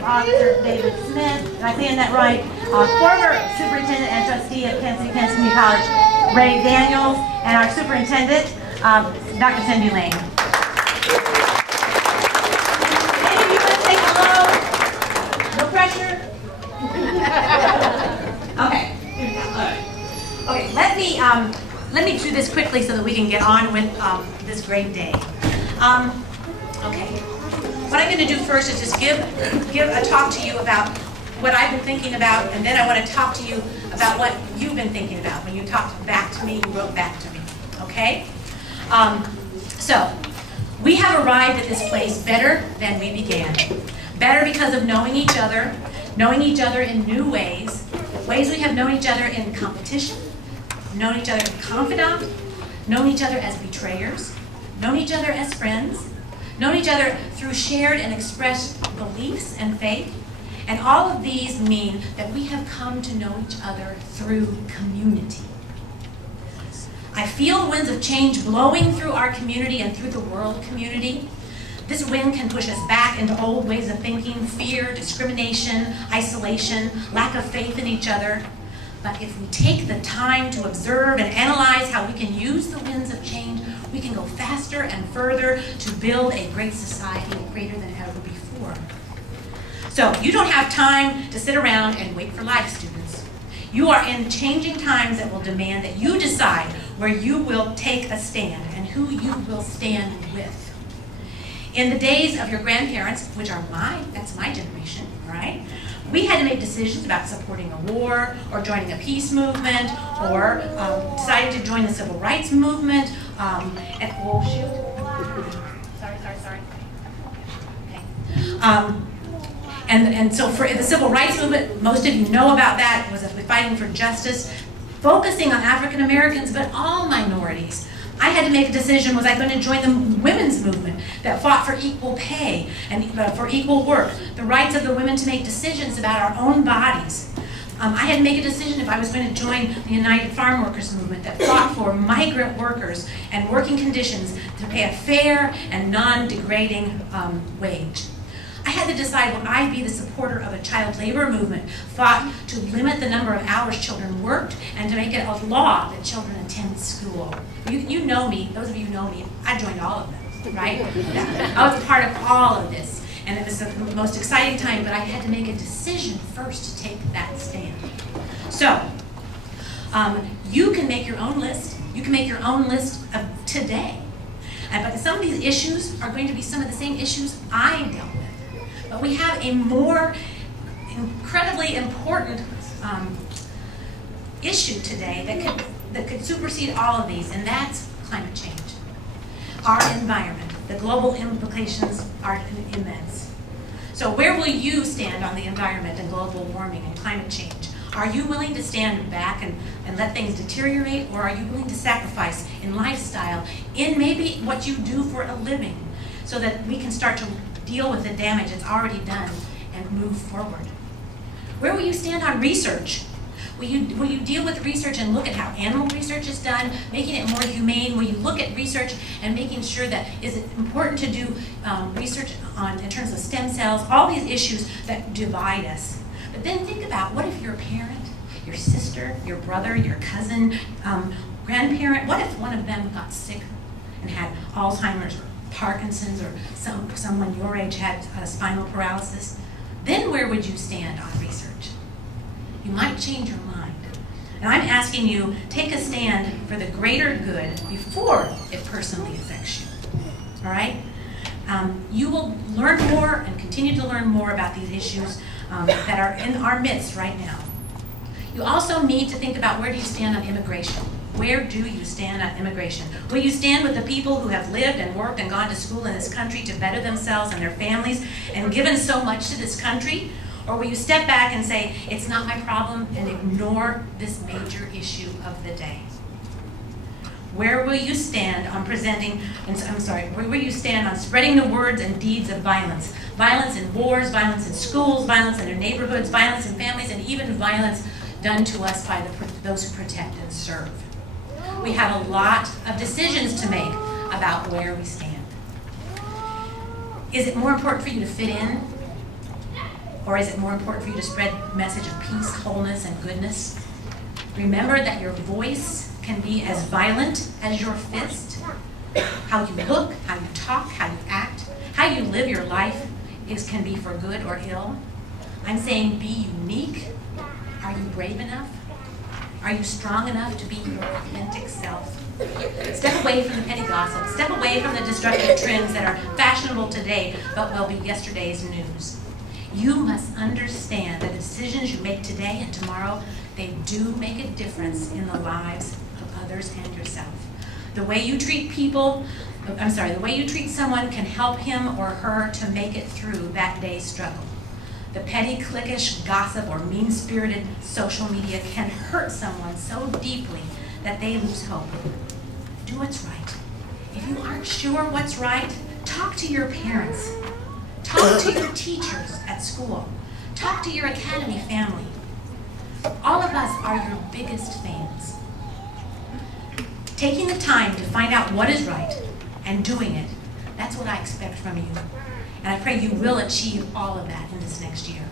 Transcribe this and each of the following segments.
Executive Officer David Smith, am I saying that right? Former Superintendent and Trustee of Kansas City Community College, Ray Daniels, and our Superintendent, Dr. Cindy Lane. Any of you want to say hello? No pressure? Okay. Okay, let me do this quickly so that we can get on with this great day. Okay. What I'm going to do first is just give a talk to you about what I've been thinking about, and then I want to talk to you about what you've been thinking about when you talked back to me, you wrote back to me. Okay? So, we have arrived at this place better than we began. Better because of knowing each other in new ways we have known each other in competition, known each other as confidant, known each other as betrayers, known each other as friends, known each other through shared and expressed beliefs and faith. And all of these mean that we have come to know each other through community. I feel winds of change blowing through our community and through the world community. This wind can push us back into old ways of thinking, fear, discrimination, isolation, lack of faith in each other. But if we take the time to observe and analyze how we can use the winds of change, we can go faster and further to build a great society greater than ever before. So you don't have time to sit around and wait for life, students. You are in changing times that will demand that you decide where you will take a stand and who you will stand with. In the days of your grandparents, which are that's my generation, right? We had to make decisions about supporting a war, or joining a peace movement, or deciding to join the civil rights movement. And oh shoot! Sorry. Okay. And so for the civil rights movement, most of you know about that. Was fighting for justice, focusing on African Americans, but all minorities. I had to make a decision, was I going to join the women's movement that fought for equal pay and for equal work, the rights of the women to make decisions about our own bodies. I had to make a decision if I was going to join the United Farm Workers movement that fought for migrant workers and working conditions to pay a fair and non-degrading wage. I had to decide, will I be the supporter of a child labor movement, fought to limit the number of hours children worked and to make it a law that children attend school. You know me, those of you who know me, I joined all of them, right? I was a part of all of this, and it was the most exciting time, but I had to make a decision first to take that stand. So, you can make your own list. You can make your own list of today. But some of these issues are going to be some of the same issues I dealt with. But we have a more incredibly important issue today that could supersede all of these, and that's climate change. Our environment, the global implications are immense. So where will you stand on the environment and global warming and climate change? Are you willing to stand back and let things deteriorate, or are you willing to sacrifice in lifestyle, in maybe what you do for a living, so that we can start to deal with the damage that's already done and move forward? Where will you stand on research? Will you deal with research and look at how animal research is done, making it more humane? Will you look at research and making sure that is it important to do research in terms of stem cells, all these issues that divide us. But then think about, what if your parent, your sister, your brother, your cousin, grandparent, what if one of them got sick and had Alzheimer's or Parkinson's, or someone your age had spinal paralysis? Then where would you stand on research? You might change your mind. And I'm asking you, take a stand for the greater good before it personally affects you. All right? You will learn more and continue to learn more about these issues that are in our midst right now. You also need to think about, where do you stand on immigration? Where do you stand on immigration? Will you stand with the people who have lived and worked and gone to school in this country to better themselves and their families and given so much to this country? Or will you step back and say, it's not my problem, and ignore this major issue of the day? Where will you stand on where will you stand on spreading the words and deeds of violence? Violence in wars, violence in schools, violence in their neighborhoods, violence in families, and even violence done to us by those who protect and serve. We have a lot of decisions to make about where we stand. Is it more important for you to fit in Or is it more important for you to spread a message of peace, wholeness, and goodness? Remember that your voice can be as violent as your fist. How you look, how you talk, how you act, how you live your life can be for good or ill. I'm saying be unique. Are you brave enough? Are you strong enough to be your authentic self? Step away from the petty gossip. Step away from the destructive trends that are fashionable today but will be yesterday's news. You must understand that the decisions you make today and tomorrow, they do make a difference in the lives of others and yourself. The way you treat the way you treat someone can help him or her to make it through that day's struggle. The petty, cliquish gossip or mean-spirited social media can hurt someone so deeply that they lose hope. Do what's right. If you aren't sure what's right, talk to your parents. Talk to your teachers at school. Talk to your academy family. All of us are your biggest fans. Taking the time to find out what is right and doing it, that's what I expect from you. And I pray you will achieve all of that in this next year.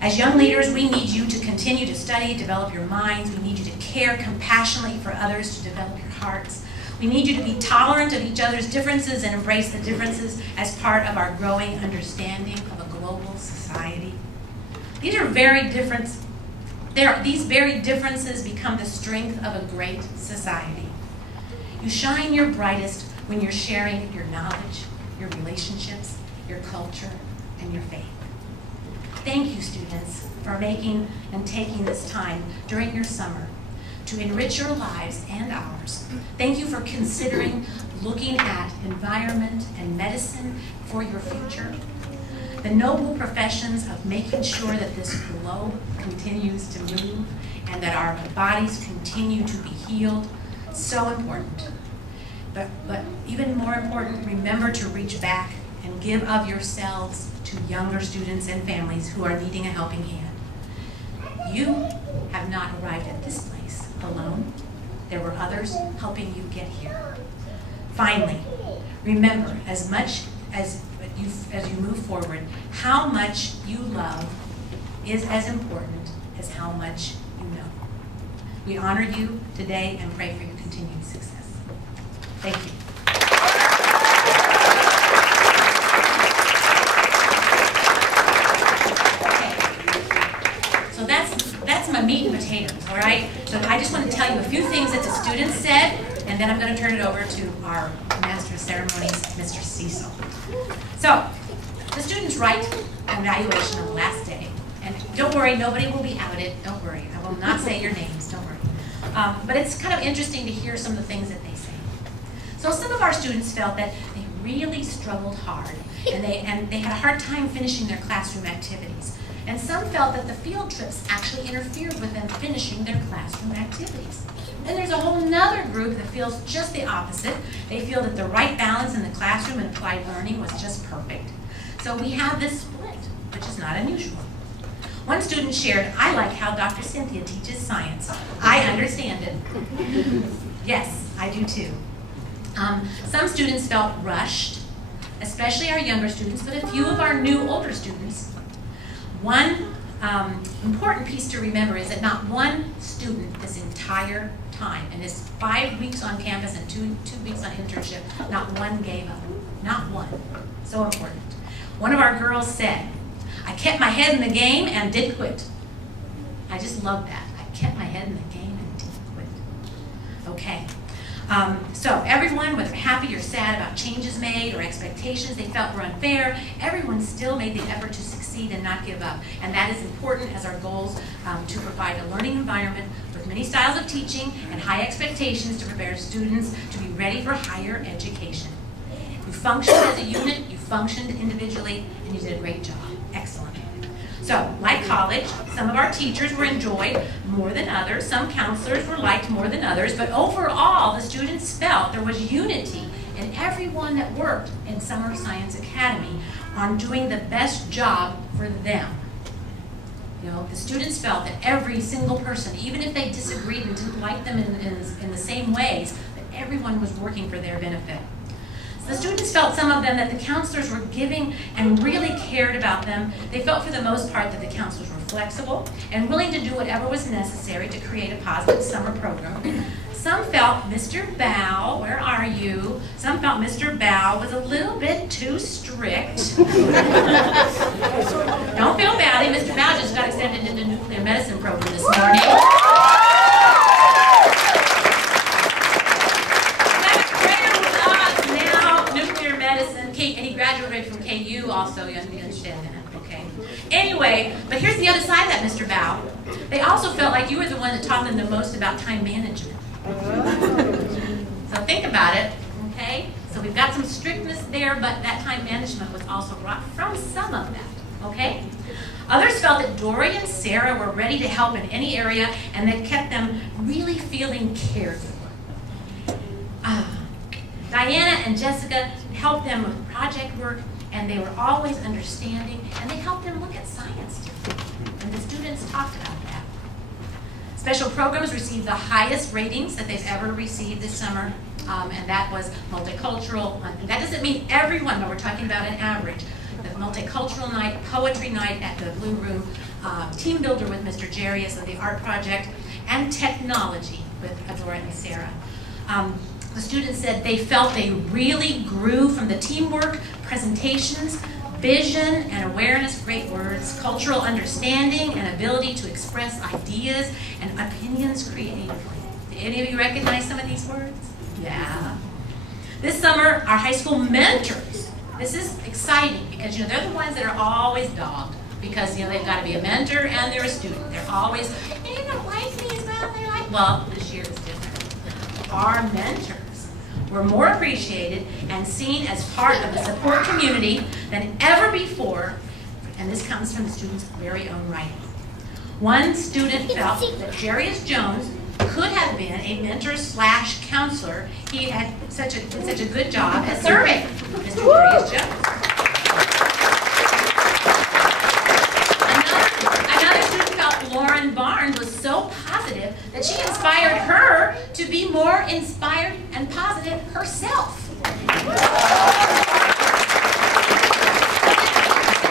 As young leaders, we need you to continue to study, develop your minds. We need you to care compassionately for others, to develop your hearts. We need you to be tolerant of each other's differences and embrace the differences as part of our growing understanding of a global society. These very differences become the strength of a great society. You shine your brightest when you're sharing your knowledge, your relationships, your culture, and your faith. Thank you, students, for making and taking this time during your summer to enrich your lives and ours. Thank you for considering looking at environment and medicine for your future. The noble professions of making sure that this globe continues to move and that our bodies continue to be healed, so important. But even more important, remember to reach back and give of yourselves to younger students and families who are needing a helping hand. You have not arrived at this place alone. There were others helping you get here. Finally, remember, as you move forward, how much you love is as important as how much you know. We honor you today and pray for your continued success. Thank you. Okay. So that's my meat and potatoes, all right? So I just want to tell you a few things that the students said, and then I'm going to turn it over to our Master of Ceremonies, Mr. Cecil. So, the students write an evaluation on the last day. And don't worry, nobody will be outed. Don't worry. I will not say your names. Don't worry. But it's kind of interesting to hear some of the things that they say. So some of our students felt that they really struggled hard, and they had a hard time finishing their classroom activities. And some felt that the field trips actually interfered with them finishing their classroom activities. And there's a whole nother group that feels just the opposite. They feel that the right balance in the classroom and applied learning was just perfect. So we have this split, which is not unusual. One student shared, "I like how Dr. Cynthia teaches science. I understand it." Yes, I do too. Some students felt rushed, especially our younger students, but a few of our new older students. One important piece to remember is that not one student this entire time, and his 5 weeks on campus and two weeks on internship, not one gave up. Not one. So important. One of our girls said, "I kept my head in the game and did quit." I just love that. I kept my head in the game and did quit. Okay. So everyone, whether happy or sad about changes made or expectations they felt were unfair, everyone still made the effort to succeed and not give up. And that is important as our goals to provide a learning environment with many styles of teaching and high expectations to prepare students to be ready for higher education. You functioned as a unit, you functioned individually, and you did a great job. Excellent. So, like college, some of our teachers were enjoyed more than others, some counselors were liked more than others, but overall, the students felt there was unity in everyone that worked in Summer Science Academy on doing the best job for them. You know, the students felt that every single person, even if they disagreed and didn't like them in the same ways, that everyone was working for their benefit. The students felt, some of them, that the counselors were giving and really cared about them. They felt for the most part that the counselors were flexible and willing to do whatever was necessary to create a positive summer program. Some felt Mr. Bow, where are you? Some felt Mr. Bow was a little bit too strict. Don't feel badly, Mr. Bow just got extended into nuclear medicine program this morning. And he graduated from KU also, you understand that, okay? Anyway, but here's the other side of that, Mr. Bow. They also felt like you were the one that taught them the most about time management. So think about it, okay? So we've got some strictness there, but that time management was also brought from some of that, okay? Others felt that Dory and Sarah were ready to help in any area, and that kept them really feeling cared for. Diana and Jessica helped them with project work, and they were always understanding, and they helped them look at science too. And the students talked about that. Special programs received the highest ratings that they've ever received this summer, and that was multicultural. That doesn't mean everyone, but we're talking about an average. The multicultural night, poetry night at the Blue Room, team builder with Mr. Jarius of the art project, and technology with Adora and Sarah. The students said they felt they really grew from the teamwork, presentations, vision and awareness, great words, cultural understanding and ability to express ideas and opinions creatively. Did any of you recognize some of these words? Yeah. This summer, our high school mentors, this is exciting because, they're the ones that are always dogged because, they've got to be a mentor and they're a student. They're always, you don't like me as well, they like, well, this year is different. Our mentors were more appreciated and seen as part of the support community than ever before, and this comes from the student's very own writing. One student felt that Jarius Jones could have been a mentor/counselor. He had did such a good job at serving Mr. Jarius Jones. Another student felt Lauren Barnes was so positive that she inspired her to be more inspired and positive herself. The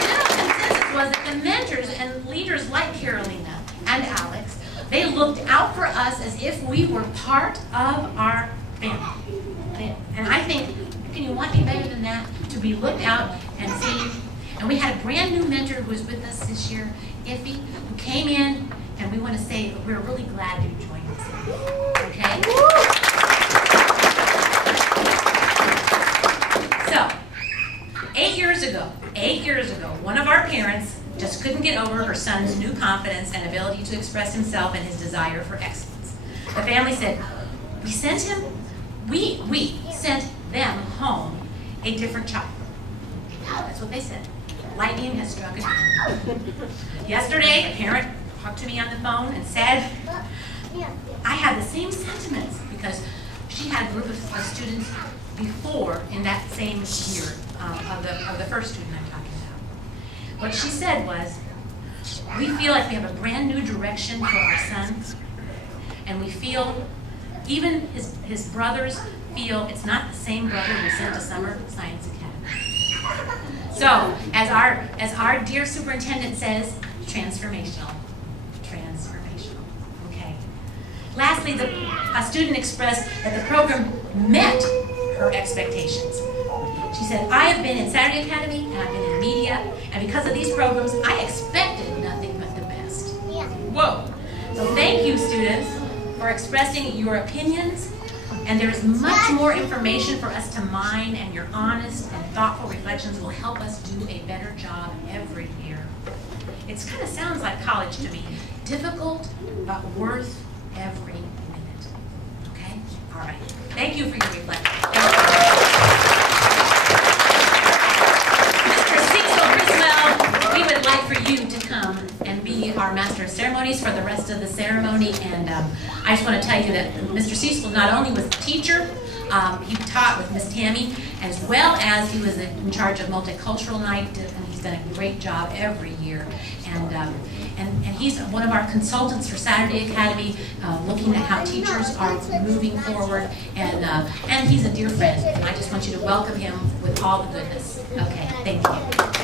general consensus was that the mentors and leaders like Carolina and Alex, they looked out for us as if we were part of our family. And I think, can you want me better than that? To be looked out and seen. And we had a brand new mentor who was with us this year, Iffy, who came in, and we want to say that we're really glad you joined us. Okay? So, 8 years ago, one of our parents just couldn't get over her son's new confidence and ability to express himself and his desire for excellence. The family said, we sent them home a different child. That's what they said. Lightning has struck again. Yesterday, a parent talked to me on the phone and said, I had the same sentiments because she had a group of students before in that same year of the first student I'm talking about. What she said was, we feel like we have a brand new direction for our son, and we feel, even his brothers feel it's not the same brother we sent to Summer Science Academy. So, as our dear superintendent says, transformational. Transformational. Okay. Lastly, a student expressed that the program met her expectations. She said, I have been in Saturday Academy and I've been in media, and because of these programs, I expected nothing but the best. Yeah. Whoa. So thank you, students, for expressing your opinions, and there's much more information for us to mine, and your honest and thoughtful reflections will help us do a better job every year. It kind of sounds like college to me. Difficult, but worth every minute. Okay? All right. Thank you for your reflection. Mr. Cecil Criswell, we would like for you to come and be our Master of Ceremonies for the rest of the ceremony. And I just want to tell you that Mr. Cecil not only was a teacher, he taught with Miss Tammy, as well as he was in charge of Multicultural Night, and he's done a great job every year. And he's one of our consultants for Saturday Academy, looking at how teachers are moving forward. And he's a dear friend. And I just want you to welcome him with all the goodness. Okay, thank you.